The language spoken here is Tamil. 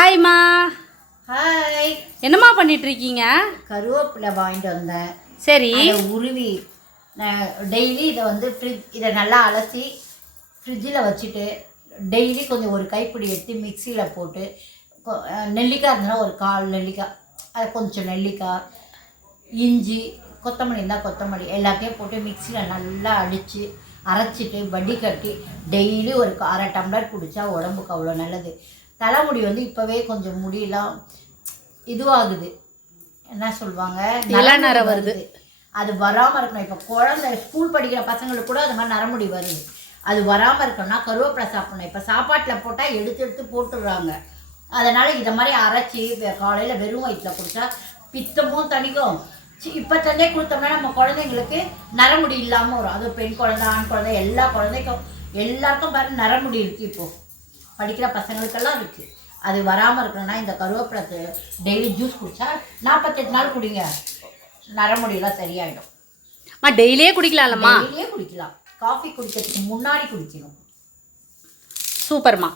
ஹாய்மா. ஹாய். என்னம்மா பண்ணிட்டு இருக்கீங்க? கருவேப்பிலை வாங்கிட்டு வந்தேன். சரி. உருவி டெய்லி இதை வந்து இதை நல்லா அலசி ஃப்ரிட்ஜில் வச்சுட்டு டெய்லி கொஞ்சம் ஒரு கைப்பிடி எடுத்து மிக்சியில் போட்டு நெல்லிக்காய் இருந்தால் ஒரு 1/4 நெல்லிக்காய், அது கொஞ்சம் நெல்லிக்காய், இஞ்சி, கொத்தமல்லி இருந்தால் கொத்தமல்லி எல்லாத்தையும் போட்டு மிக்சியில் நல்லா அரைச்சிட்டு வடிகட்டி டெய்லி ஒரு 1/2 டம்ளர் குடித்தா உடம்புக்கு அவ்வளோ நல்லது. தலைமுடி வந்து இப்போவே கொஞ்சம் முடியெல்லாம் இதுவாகுது, என்ன சொல்லுவாங்க, நிலநர வருது. அது வராமல் இருக்கணும். இப்போ குழந்தை ஸ்கூல் படிக்கிற பசங்களுக்கு கூட அது மாதிரி நரமுடி வருது. அது வராமல் இருக்கணும்னா கருவேப்பிலை சாப்பிடணும். இப்போ சாப்பாட்டில் போட்டால் எடுத்து போட்டுடுறாங்க. அதனால் இதை மாதிரி அரைச்சி காலையில் வெறும் வயிற்றில் குடித்தா பித்தமும் தணிக்கும். இப்போ தண்ணே கொடுத்தோம்னா நம்ம குழந்தைங்களுக்கு நரமுடி இல்லாமல் வரும். அது பெண் குழந்தை, ஆண் குழந்தை, எல்லா குழந்தைக்கும் எல்லாருக்கும் பாரு நரமுடி இருக்குது. இப்போது படிக்கிற பசங்களுக்கெல்லாம் இருக்குது. அது வராமல் இருக்கணும்னா இந்த கருவேப்பிலை டெய்லி ஜூஸ் குடித்தா 48 நாள் குடிங்க, நரமுடியெல்லாம் சரியாயிடும். டெய்லியே குடிக்கலாம்லம்மா? டெய்லியே குடிக்கலாம். காஃபி குடிக்கிறதுக்கு முன்னாடி குடிக்கணும். சூப்பர்மா.